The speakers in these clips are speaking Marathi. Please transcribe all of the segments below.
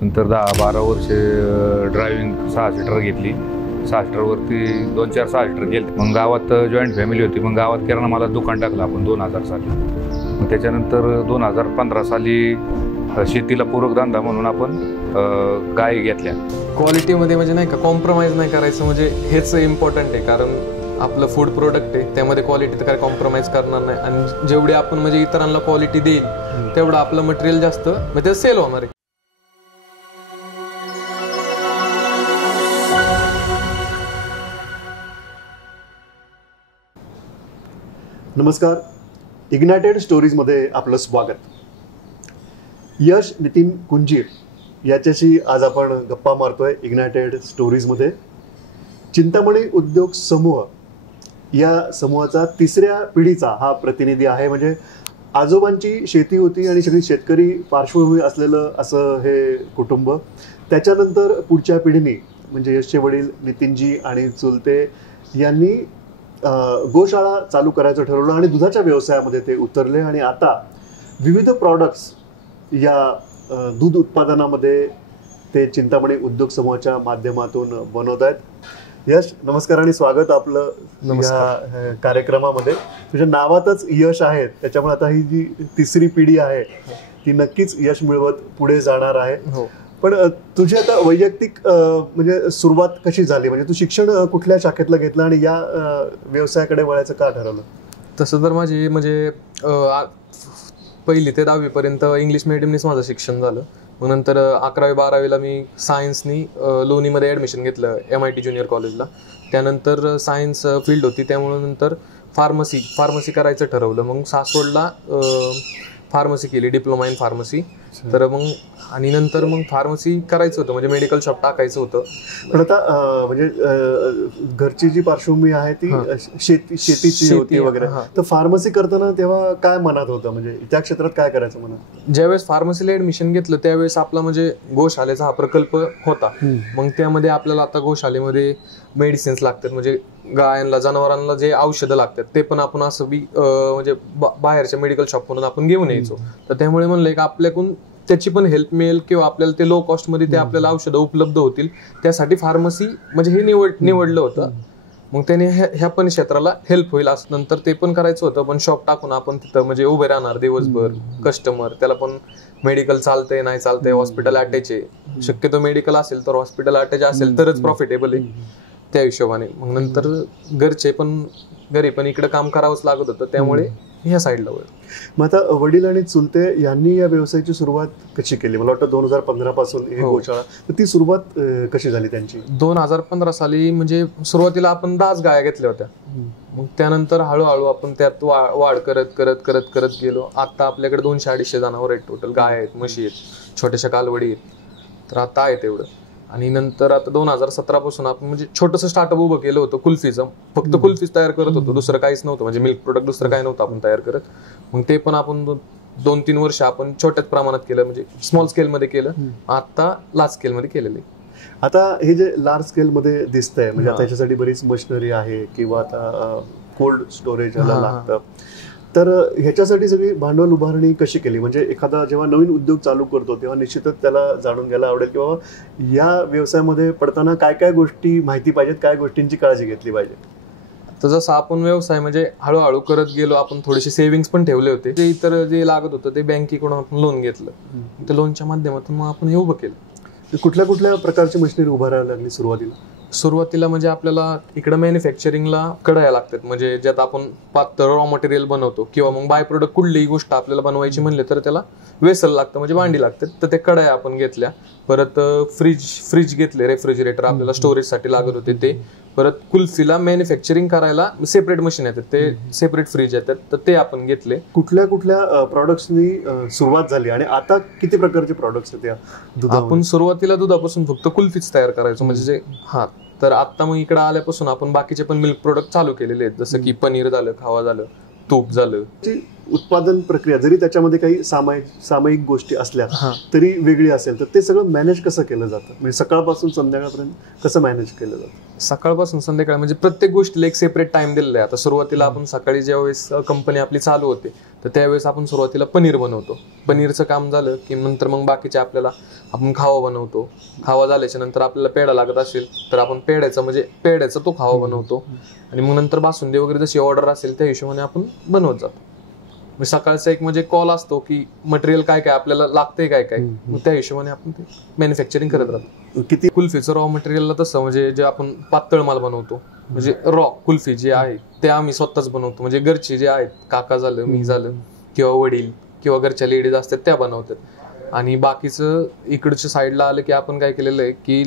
नंतर 10-12 वर्ष ड्रायव्हिंग 6 सीटर घेतली. 6 सीटरवरती 2-4 6 सीटर गेले. मग गावात जॉईंट फॅमिली होती. मग गावात किराणा मला दुकान टाकलं आपण 2000 साली. मग त्याच्यानंतर 2015 साली शेतीला पूरक धंदा म्हणून आपण गाय घेतल्या. क्वालिटीमध्ये म्हणजे नाही का कॉम्प्रोमाइज नाही करायचं, म्हणजे हेच इम्पॉर्टंट आहे. कारण आपलं फूड प्रोडक्ट आहे, त्यामध्ये क्वालिटी तर काय कॉम्प्रोमाइज करणार नाही. आणि जेवढी आपण म्हणजे इतरांना क्वालिटी देईल तेवढं आपलं मटेरियल जास्त म्हणजे सेल होणार आहे. नमस्कार, इग्नायटेड स्टोरीजमध्ये आपलं स्वागत. यश नितीन कुंजीर याच्याशी आज आपण गप्पा मारतोय इग्नायटेड स्टोरीजमध्ये. चिंतामणी उद्योग समूह या समूहाचा 3ऱ्या पिढीचा हा प्रतिनिधी आहे. म्हणजे आजोबांची शेती होती आणि सगळी शेतकरी पार्श्वभूमी असलेलं असं हे कुटुंब. त्याच्यानंतर पुढच्या पिढीने म्हणजे यशचे वडील नितीनजी आणि चुलते यांनी गोशाळा चालू करायचं ठरवलं आणि दुधाच्या व्यवसायामध्ये ते उतरले. आणि आता विविध प्रॉडक्ट्स या दूध उत्पादनामध्ये ते चिंतामणी उद्योग समूहाच्या माध्यमातून बनवत आहेत. यश, नमस्कार आणि स्वागत आपलं या कार्यक्रमामध्ये. तुझ्या नावातच यश आहे, त्याच्यामुळे आता ही जी 3री पिढी आहे ती नक्कीच यश मिळवत पुढे जाणार आहे. पण तुझी आता वैयक्तिक म्हणजे सुरुवात कशी झाली? म्हणजे तू शिक्षण कुठल्या शाखेतलं घेतलं आणि या व्यवसायाकडे वळायचं का ठरवलं? तसं तर माझी म्हणजे 1ली ते 10वी पर्यंत इंग्लिश मिडियमनीच माझं शिक्षण झालं. मग नंतर 11वी-12वीला मी सायन्सनी लोणीमध्ये ॲडमिशन घेतलं MIT ज्युनियर कॉलेजला. त्यानंतर सायन्स फील्ड होती, त्यामुळे नंतर फार्मसी करायचं ठरवलं. मग सासवडला फार्मसी केली, डिप्लोमा इन फार्मसी. तर मग आणि नंतर मग फार्मसी करायचं होतं, म्हणजे मेडिकल शॉप टाकायचं होतं. पण आता म्हणजे घरची जी पार्श्वभूमी आहे ती शेतीची होती वगैरे, तर फार्मसी करताना तेव्हा काय मनात होतं? म्हणजे त्या क्षेत्रात काय करायचं मनात? ज्यावेळेस फार्मसीला ऍडमिशन घेतलं त्यावेळेस आपला म्हणजे गोशाळेचा हा प्रकल्प होता. मग त्यामध्ये आपल्याला आता गोशाळेमध्ये मेडिसिन्स लागतात, म्हणजे गायांना जनावरांना जे औषधं लागतात ते पण आपण असं बी म्हणजे बाहेरच्या मेडिकल शॉपमधून आपण घेऊन यायचो. तर त्यामुळे म्हणलं की आपल्याकडून त्याची पण हेल्प मिळेल किंवा आपल्याला ते लो कॉस्टमध्ये ते आपल्याला औषधं उपलब्ध होतील, त्यासाठी फार्मसी म्हणजे हे निवडलं होतं. मग त्याने ह्या पण क्षेत्राला हेल्प होईल असं नंतर ते पण करायचं होतं. पण शॉप टाकून आपण तिथं म्हणजे उभे राहणार दिवसभर, कस्टमर त्याला पण मेडिकल चालतंय नाही चालतंय, हॉस्पिटल अटॅच आहे, शक्यतो मेडिकल असेल तर हॉस्पिटल अटॅच असेल तरच प्रॉफिटेबल आहे त्या हिशोबाने. मग नंतर घरी पण इकडे काम करावंच लागत होतं, त्यामुळे ह्या साईडला वळ. मग आता वडील आणि चुलते यांनी या व्यवसायाची सुरुवात कशी केली? मला वाटतं 2015 पासून हे गोशाळा, तर ती सुरुवात कशी झाली त्यांची? 2015 साली म्हणजे सुरुवातीला आपण 10 गाया घेतल्या होत्या. मग त्यानंतर हळूहळू आपण त्यात वाढ करत गेलो. आता आपल्याकडे 200-250 जनावर आहेत टोटल, गाय आहेत, म्हशी आहेत, छोट्याशा कालवडी आहेत. तर आता आहे तेवढं. आणि नंतर आता 2017 पासून आपण म्हणजे छोटंसं स्टार्टअप उभं केलं होतं कुल्फीचं. फक्त कुल्फीच तयार करत होतो, दुसरं काहीच नव्हतं, म्हणजे मिल्क प्रोडक्ट दुसरं काही नव्हतं आपण तयार करत. मग ते पण आपण 2-3 वर्ष आपण छोट्याच प्रमाणात केलं, म्हणजे स्मॉल स्केलमध्ये केलं. आता लार्ज स्केलमध्ये केलेलं आहे. आता हे जे लार्ज स्केलमध्ये दिसतंय म्हणजे त्याच्यासाठी बरीच मशिनरी आहे किंवा आता कोल्ड स्टोरेज लागतं, तर ह्याच्यासाठी सगळी भांडवल उभारणी कशी केली? म्हणजे एखादा जेव्हा नवीन उद्योग चालू करतो तेव्हा निश्चितच त्याला जाणून घ्यायला आवडेल किंवा या व्यवसायामध्ये पडताना काय काय गोष्टी माहिती पाहिजेत, काय गोष्टींची काळजी घेतली पाहिजे? तर जसं आपण व्यवसाय म्हणजे हळूहळू करत गेलो, आपण थोडेसे सेव्हिंग्स पण ठेवले होते. जे इतर जे लागत होतं ते बँकेकडून आपण लोन घेतलं, त्या लोनच्या माध्यमातून मग आपण हे उभं केलं. कुठल्या कुठल्या प्रकारची मशिनरी उभारायला लागली सुरुवातीला? म्हणजे आपल्याला इकडे मॅन्युफॅक्चरिंगला कढया लागतात, म्हणजे ज्यात आपण पातळ रॉ मटेरियल बनवतो किंवा मग बाय प्रोडक्ट कुठलीही गोष्ट आपल्याला बनवायची म्हणले तर त्याला वेसल लागतं, म्हणजे भांडी लागतात. तर ते कढया आपण घेतल्या. परत फ्रीज घेतले, रेफ्रिजरेटर आपल्याला स्टोरेजसाठी लागत होते ते. परत कुल्फीला मॅन्युफॅक्चरिंग करायला सेपरेट मशीन येतात, ते सेपरेट फ्रीज येतात, तर ते आपण घेतले. कुठल्या कुठल्या प्रॉडक्ट्सनी सुरुवात झाली आणि आता किती प्रकारचे प्रॉडक्ट्स आहेत? आपण सुरुवातीला दुधापासून फक्त कुल्फीच तयार करायचो, म्हणजे तर आता मग इकडे आल्यापासून आपण बाकीचे पण मिल्क प्रोडक्ट चालू केलेले आहेत, जसं की पनीर झालं, खावा झालं, तूप झालं. उत्पादन प्रक्रिया जरी त्याच्यामध्ये काही सामायिक गोष्टी असल्या तरी वेगळी असेल, तर ते सगळं मॅनेज कसं केलं जातं? म्हणजे सकाळपासून संध्याकाळपर्यंत कसं मॅनेज केलं जातं? सकाळपासून संध्याकाळ म्हणजे प्रत्येक गोष्टीला एक सेपरेट टाइम दिलेला आहे. आता सुरुवातीला आपण सकाळी ज्यावेळेस कंपनी आपली चालू होते तर त्यावेळेस आपण सुरुवातीला पनीर बनवतो. पनीरचं काम झालं की नंतर मग बाकीचे आपल्याला आपण खावा बनवतो. खावा झाल्याच्या नंतर आपल्याला पेढा लागत असेल तर आपण पेढ्याचा तो खावा बनवतो. आणि मग नंतर बासुंदी वगैरे जशी ऑर्डर असेल त्या हिशोबाने आपण बनवत जातो. म्हणजे सकाळचा एक म्हणजे कॉल असतो की मटेरियल काय काय आपल्याला लागतंय काय काय, मग त्या हिशोबाने आपण ते मॅन्युफॅक्चरिंग करत राहतो. किती कुल्फीचं रॉ मटेरियलला तसं म्हणजे जे आपण पातळ माल बनवतो म्हणजे रॉ कुल्फी जे आहे ते आम्ही स्वतःच बनवतो. म्हणजे घरचे जे आहेत, काका झालं, मी झालं किंवा वडील किंवा घरच्या लेडीज असतात त्या बनवतात. आणि बाकीचं इकडच्या साईडला आलं की आपण काय केलेलं आहे की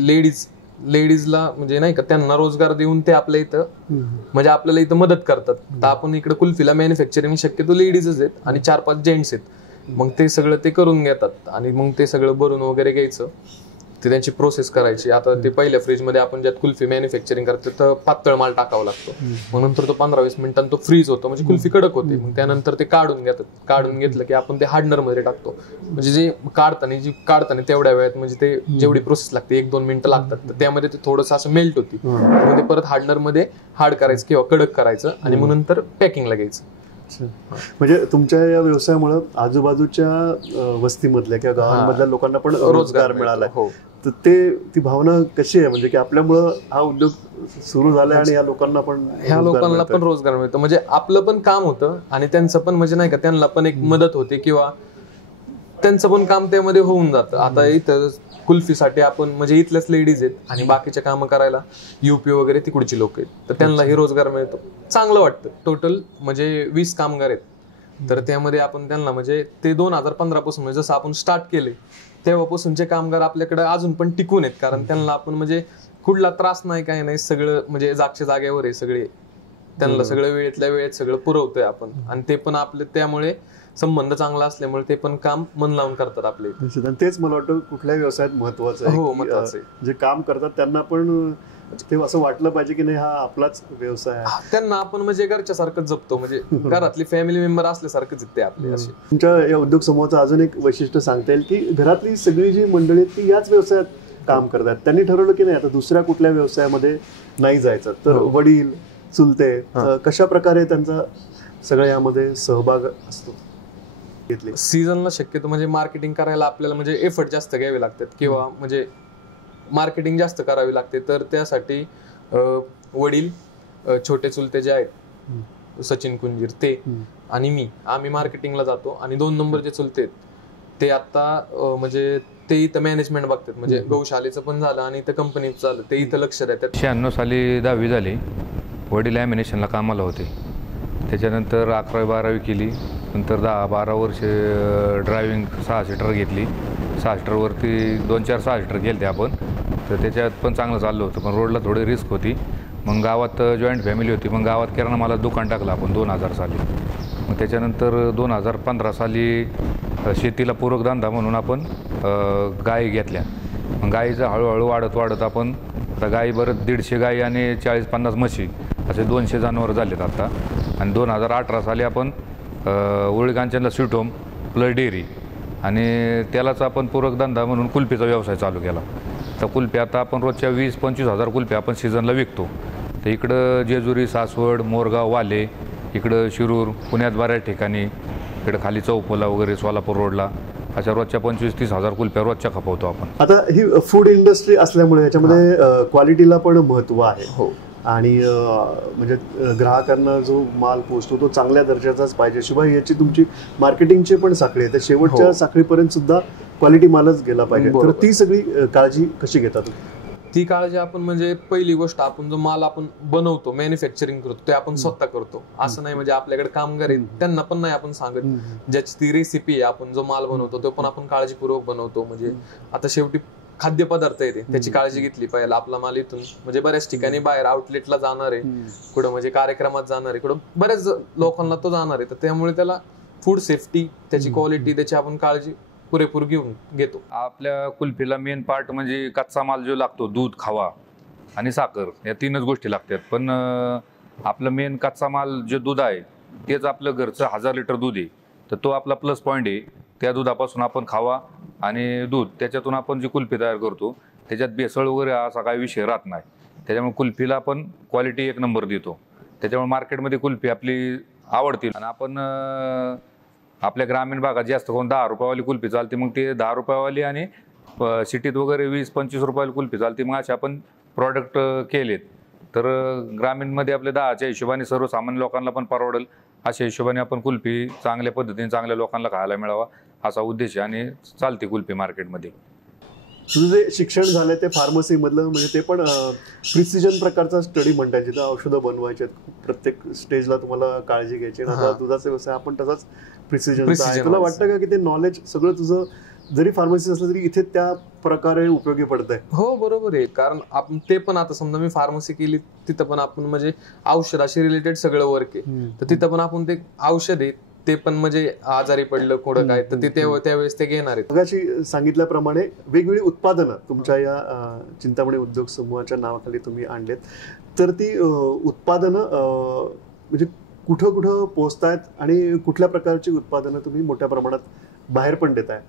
लेडीजला म्हणजे नाही का त्यांना रोजगार देऊन ते आपल्या इथं म्हणजे आपल्याला इथं मदत करतात. तर आपण इकडे कुल्फीला मॅन्युफॅक्चरिंग शक्यतो लेडीजच आहेत आणि 4-5 जेंट्स आहेत. मग ते सगळं ते करून घेतात आणि मग ते सगळं भरून वगैरे घ्यायचं, ते त्यांची प्रोसेस करायची. आता ते पहिल्या फ्रीजमध्ये आपण ज्यात कुल्फी मॅन्युफॅक्चरिंग करतो तर पातळ माल टाकावा लागतो. मग नंतर तो 15-20 मिनिटांनी तो फ्रीज होतो म्हणजे कुल्फी कडक होते. मग त्यानंतर ते काढून घेतात. काढून घेतलं की आपण ते हार्डनर मध्ये टाकतो. म्हणजे जे काढताना तेवढ्या वेळात म्हणजे ते जेवढी प्रोसेस लागते 1-2 मिनिटं लागतात तर त्यामध्ये ते थोडंसं असं मेल्ट होती. मग ते परत हार्डनर मध्ये हार्ड करायचं किंवा कडक करायचं आणि मग नंतर पॅकिंगला घ्यायचं. म्हणजे तुमच्या या व्यवसायामुळे आजूबाजूच्या वस्तीमधल्या किंवा गावांमधल्या लोकांना पण रोजगार मिळाला. तर ती भावना कशी आहे म्हणजे की आपल्यामुळं हा उद्योग सुरू झाला आणि या लोकांना पण रोजगार मिळतो. म्हणजे आपलं पण काम होतं आणि त्यांचं पण म्हणजे नाही का त्यांना पण एक मदत होते किंवा त्यांचं पण काम त्यामध्ये होऊन जातं. आता इथं कुल्फीसाठी आपण म्हणजे इथल्याच लेडीज आहेत आणि बाकीचे कामं करायला युपी वगैरे तिकडची लोक आहेत तर त्यांनाही रोजगार मिळतो. चांगलं वाटतं. टोटल म्हणजे 20 कामगार आहेत तर त्यामध्ये आपण त्यांना म्हणजे ते 2015 पासून म्हणजे जसं आपण स्टार्ट केले तेव्हापासूनचे कामगार आपल्याकडे अजून पण टिकून आहेत. कारण त्यांना आपण म्हणजे कुठला त्रास नाही काही नाही, सगळं म्हणजे जागच्या जागेवर आहे सगळे, त्यांना सगळं वेळेतल्या वेळेत सगळं पुरवतोय आपण. आणि ते पण आपले त्यामुळे संबंध चांगला असल्यामुळे ते पण काम मन लावून करतात आपले. तेच मला वाटतं कुठल्याही व्यवसायात महत्वाचं आहे. हो, महत्वाचं आहे. जे काम करतात त्यांना पण ते असं वाटलं पाहिजे की नाही हा आपलाच व्यवसाय आहे. त्यांना आपण म्हणजे घरच्या सारखंच जपतो, म्हणजे घरातली फॅमिली मेंबर असल्यासारखंच ते आपले असे. तुमच्या या उद्योग समूहाचं अजून एक वैशिष्ट्य सांगता येईल की घरातली सगळी जी मंडळी आहेत ती याच व्यवसायात काम करतात. त्यांनी ठरवलं की नाही आता दुसऱ्या कुठल्या व्यवसायामध्ये नाही जायचं, तर वडील चुलते कशा प्रकारे त्यांचा सगळ्या यामध्ये सहभाग असतो? सीझनला शक्यतो म्हणजे मार्केटिंग करायला आपल्याला म्हणजे एफर्ट जास्त घ्यावे लागतात किंवा म्हणजे मार्केटिंग जास्त करावी लागते. तर त्यासाठी वडील, छोटे चुलते जे आहेत सचिन कुंजीर ते आणि आम्ही मार्केटिंगला जातो. आणि 2 नंबरचे चुलते ते आता म्हणजे ते इथं मॅनेजमेंट बघतात. म्हणजे गौशालेचं पण झालं आणि इथं कंपनीचं झालं, ते इथं लक्ष देतात. 96 साली 10वी झाली. वडील लॅमिनेशनला कामाला होते. त्याच्यानंतर 11वी-12वी केली. नंतर 10-12 वर्ष ड्रायव्हिंग 6 सीटर घेतली. 6 सीटरवरती 2-4 6 सीटर गेले आपण. तर त्याच्यात पण चांगलं चाललं होतं, पण रोडला थोडी रिस्क होती. मग गावात जॉईंट फॅमिली होती. मग गावात किराणा मला दुकान टाकलं आपण 2000 साली. मग त्याच्यानंतर 2015 साली शेतीला पूरक धंदा म्हणून आपण गायी घेतल्या. मग गायीचं हळूहळू वाढत आपण आता गायी बरं 150 गायी आणि 40-50 म्हशी असे 200 जनावरं झालेत आता. आणि 2018 साली आपण उळीकांचनला स्वीट होम प्लस डेअरी आणि त्यालाच आपण पूरक धंदा म्हणून कुल्फीचा व्यवसाय चालू केला. तर कुल्फी आता आपण रोजच्या 20-25 हजार कुल्फी आपण सीझनला विकतो. तर इकडं जेजुरी, सासवड, मोरगाव, वाले, इकडं शिरूर, पुण्यात बऱ्याच ठिकाणी, इकडं खाली चौफुला वगैरे सोलापूर रोडला अशा रोजच्या 25-30 हजार कुल्फ्या रोजच्या खपवतो आपण. आता ही फूड इंडस्ट्री असल्यामुळे याच्यामध्ये क्वालिटीला पण महत्व आहे. हो. आणि म्हणजे ग्राहकांना जो माल पोहोचतो तो चांगल्या दर्जाचाच पाहिजे. शिवाय याची तुमची मार्केटिंगची पण साखळी आहे, तर शेवटच्या साखळीपर्यंत सुद्धा क्वालिटी मालच गेला पाहिजे. तर ती सगळी काळजी कशी घेतात? ती काळजी आपण म्हणजे पहिली गोष्ट आपण जो माल आपण बनवतो, मॅन्युफॅक्चरिंग करतो ते आपण स्वतः करतो. असं नाही म्हणजे आपल्याकडे कामगार आहेत त्यांना पण नाही आपण सांगत. ज्याची ती रेसिपी आहे आपण जो माल बनवतो तो पण आपण काळजीपूर्वक बनवतो. म्हणजे आता शेवटी खाद्यपदार्थ आहे त्याची काळजी घेतली पाहिजे. आपला माल इथून म्हणजे बऱ्याच ठिकाणी बाहेर आउटलेटला जाणार आहे, कुठं म्हणजे कार्यक्रमात जाणार आहे, कुठं बऱ्याच लोकांना तो जाणार आहे. तर त्यामुळे त्याला फूड सेफ्टी, त्याची क्वालिटी, त्याची आपण काळजी पुरेपूर घेतो. आपल्या कुल्फीला मेन पार्ट म्हणजे कच्चा माल जो लागतो, दूध, खवा आणि साखर, या 3च गोष्टी लागतात. पण आपलं मेन कच्चा माल जे दूध आहे तेच आपलं घरचं 1000 लिटर दूध आहे, तर तो आपला प्लस पॉईंट आहे. त्या दुधापासून आपण खावा आणि दूध त्याच्यातून आपण जी कुल्फी तयार करतो त्याच्यात भेसळ वगैरे असा काही विषय राहत नाही. त्याच्यामुळे कुल्फीला आपण क्वालिटी एक नंबर देतो. त्याच्यामुळे मार्केटमध्ये कुल्फी आपली आवडते. आणि आपण आपल्या ग्रामीण भागात जास्त करून 10 रुपयावाली कुल्फी चालते, मग ते 10 रुपयावाली आणि सिटीत वगैरे 20-25 रुपयाला कुल्फी चालते. मग असे आपण प्रॉडक्ट केलेत तर ग्रामीणमध्ये आपल्या 10च्या हिशोबाने सर्वसामान्य लोकांना पण परवडेल अशा हिशोबाने आपण कुल्फी चांगल्या पद्धतीने चांगल्या लोकांना खायला मिळावा असा उद्देश आहे आणि चालते कुल्फी मार्केटमध्ये. तुझं जे शिक्षण झालं ते फार्मसीमधलं, म्हणजे ते पण प्रिसिजन प्रकारचा स्टडी म्हणतात, जिथं औषधं बनवायचे प्रत्येक स्टेजला तुम्हाला काळजी घ्यायची. आता दुधाचा व्यवसाय आपण तसाच प्रिसिजनचा आहे. तुला वाटतं का की ते नॉलेज सगळं तुझं जरी फार्मसी असलं तरी इथे त्या प्रकारे उपयोगी पडतंय? हो बरोबर आहे, कारण आपण ते पण आता समजा मी फार्मसी केली तिथं पण आपण म्हणजे औषधाशी रिलेटेड सगळं वर्क आहे, तर तिथं पण आपण ते औषध आहे ते पण म्हणजे आजारी पडलं कुठं काय तर ते त्यावेळेस ते घेणार आहेत. मगाशी सांगितल्याप्रमाणे वेगवेगळी उत्पादनं तुमच्या या चिंतामणी उद्योग समूहाच्या नावाखाली तुम्ही आणलेत, तर ती उत्पादनं म्हणजे कुठं कुठं पोहोचतायत आणि कुठल्या प्रकारची उत्पादनं तुम्ही मोठ्या प्रमाणात बाहेर पण देताय?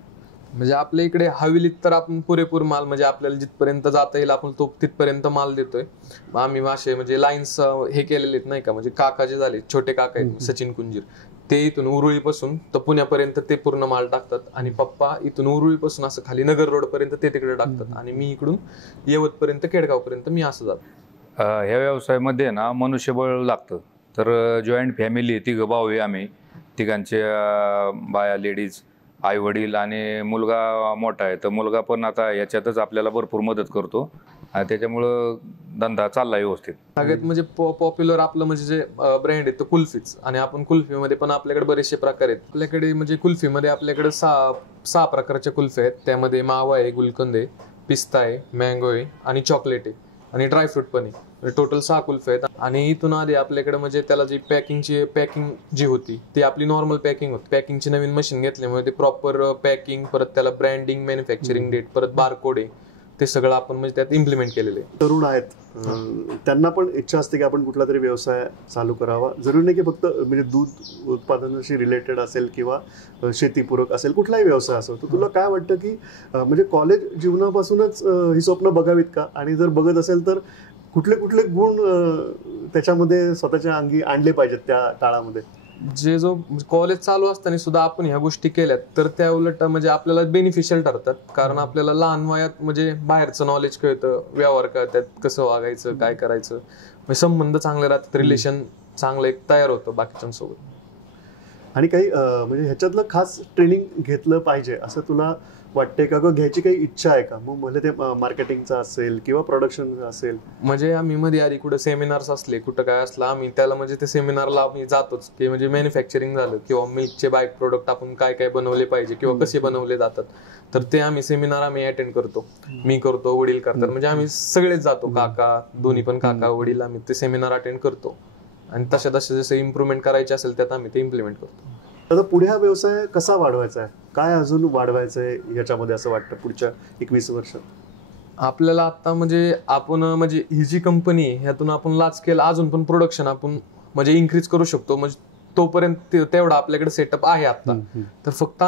म्हणजे आपल्या इकडे हवेलीत तर आपण पुरेपूर माल म्हणजे आपल्याला जिथपर्यंत जाता येईल आपण तो तिथपर्यंत माल देतोय. आम्ही मासे म्हणजे लाईन्स हे केलेले आहेत नाही का, म्हणजे काका जे झाले छोटे काका आहेत सचिन कुंजीर, ते इथून उरुळीपासून तर पुण्यापर्यंत ते पूर्ण माल टाकतात आणि पप्पा इथून उरुळीपासून असं खाली नगर रोड पर्यंत ते तिकडे टाकतात आणि मी इकडून येवत पर्यंत केडगाव पर्यंत मी असं जातो. ह्या व्यवसायामध्ये ना मनुष्यबळ लागतं. तर जॉईंट फॅमिली 3 भाऊ आहे आम्ही, तिघांचे बाया लेडीज, आई वडील आणि मुलगा मोठा आहे. तर मुलगा पण आता याच्यातच आपल्याला भरपूर मदत करतो आणि त्याच्यामुळं धंदा चालला व्यवस्थित. सगळ्यात म्हणजे पॉप्युलर आपलं म्हणजे जे ब्रँड आहे तो कुल्फीच, आणि आपण कुल्फीमध्ये पण आपल्याकडे बरेचसे प्रकार आहेत. आपल्याकडे म्हणजे कुल्फीमध्ये आपल्याकडे 6 प्रकारच्या कुल्फी आहेत. त्यामध्ये मावा आहे, गुलकंद आहे, पिस्ता आहे, मँगो आहे आणि चॉकलेट आहे आणि ड्रायफ्रूट पण आहे. टोटल 6 कुल्फी आहेत. आणि इथून आधी आपल्याकडे म्हणजे त्याला जी पॅकिंग जी होती ती आपली नॉर्मल पॅकिंग होती. पॅकिंगची नवीन मशीन घेतल्यामुळे ते प्रॉपर पॅकिंग, परत त्याला ब्रँडिंग, मॅन्युफॅक्चरिंग डेट, परत बारकोड आहे, ते सगळं आपण म्हणजे त्यात इम्प्लिमेंट केलेलं आहे. तरुण आहेत, त्यांना पण इच्छा असते की आपण कुठला तरी व्यवसाय चालू करावा. जरूर नाही की फक्त म्हणजे दूध उत्पादनाशी रिलेटेड असेल किंवा शेतीपूरक असेल, कुठलाही व्यवसाय असो. तर तुला काय वाटतं की म्हणजे कॉलेज जीवनापासूनच ही स्वप्न बघावीत का, आणि जर बघत असेल तर कुठले कुठले गुण त्याच्यामध्ये स्वतःच्या अंगी आणले पाहिजेत त्या काळामध्ये? जो कॉलेज चालू असताना सुद्धा आपण ह्या गोष्टी केल्यात तर त्या उलट म्हणजे आपल्याला बेनिफिशियल ठरतात. कारण आपल्याला लहान वयात म्हणजे बाहेरचं नॉलेज कळतं, व्यवहार कळतात, कसं वागायचं, काय करायचं, म्हणजे संबंध चांगले राहतात, रिलेशन चांगलं एक तयार होतं बाकीच्यांसोबत. आणि काही म्हणजे ह्याच्यातलं खास ट्रेनिंग घेतलं पाहिजे असं तुला वाटतंय का, घ्यायची काही इच्छा आहे का? मग मला ते मार्केटिंगचं असेल किंवा प्रोडक्शनचं असेल. म्हणजे आम्ही मध्ये आधी कुठं सेमिनार्स असले, कुठं काय असलं, आम्ही त्याला म्हणजे ते सेमिनारला आम्ही जातोच की म्हणजे मॅन्युफॅक्चरिंग झालं किंवा मिल्कचे बाय प्रोडक्ट आपण काय काय बनवले पाहिजे किंवा कसे बनवले जातात, तर ते आम्ही सेमिनार अटेंड करतो. मी करतो, वडील करतात, म्हणजे आम्ही सगळेच जातो, काका दोन्ही पण काका वडील, आम्ही ते सेमिनार अटेंड करतो आणि तशा जसं इम्प्रुव्हमेंट करायचे असेल त्यात आम्ही ते इम्प्लिमेंट करतो. आता पुढे हा व्यवसाय कसा वाढवायचा आहे, काय अजून वाढवायचं आहे याच्यामध्ये असं वाटतं पुढच्या 21 वर्षात? आपल्याला आता म्हणजे आपण म्हणजे ही जी कंपनी आहे ह्यातून आपण लार्ज स्केल अजून पण प्रोडक्शन आपण म्हणजे इन्क्रीज करू शकतो. म्हणजे तोपर्यंत तेवढा आपल्याकडे सेटअप आहे आता. तर फक्त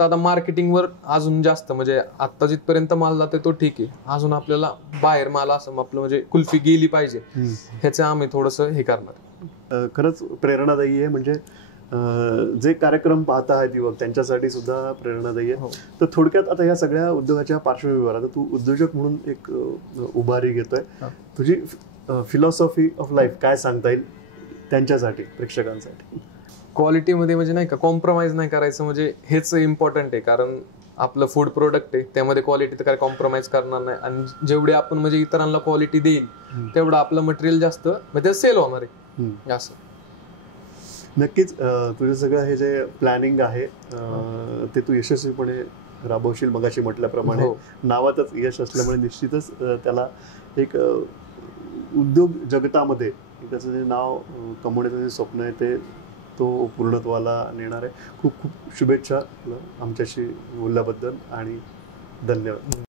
आता मार्केटिंगवर अजून जास्त म्हणजे आता जिथपर्यंत माल जाते तो ठीक आहे, अजून आपल्याला बाहेर माल असं आपलं म्हणजे कुल्फी गेली पाहिजे ह्याचं आम्ही थोडंसं हे करणार. खरंच प्रेरणादायी आहे. म्हणजे जे कार्यक्रम पाहत आहेत युवक त्यांच्यासाठी सुद्धा प्रेरणादायी आहे. तर थोडक्यात आता या सगळ्या उद्योगाच्या पार्श्वभूमीवर आता तू उद्योजक म्हणून एक उभारी घेतोय, तुझी फिलॉसॉफी ऑफ लाईफ काय सांगता येईल त्यांच्यासाठी, प्रेक्षकांसाठी? क्वालिटीमध्ये म्हणजे नाही का कॉम्प्रोमाइज नाही करायचं, म्हणजे हेच इम्पॉर्टंट आहे. कारण आपलं फूड प्रोडक्ट आहे त्यामध्ये क्वालिटी तर काय कॉम्प्रोमाइज करणार नाही, आणि जेवढी आपण म्हणजे इतरांना क्वालिटी देईल तेवढं आपलं मटेरियल जास्त म्हणजे सेल होणार आहे असं. नक्कीच तुझं सगळं हे जे प्लॅनिंग आहे ते तू यशस्वीपणे राबवशील. मगाशी म्हटल्याप्रमाणे नावातच यश असल्यामुळे निश्चितच त्याला एक उद्योग जगतामध्ये त्याचं जे नाव कमवण्याचं जे स्वप्न आहे ते तो पूर्णत्वाला नेणार आहे. खूप खूप शुभेच्छा आमच्याशी बोलल्याबद्दल आणि धन्यवाद.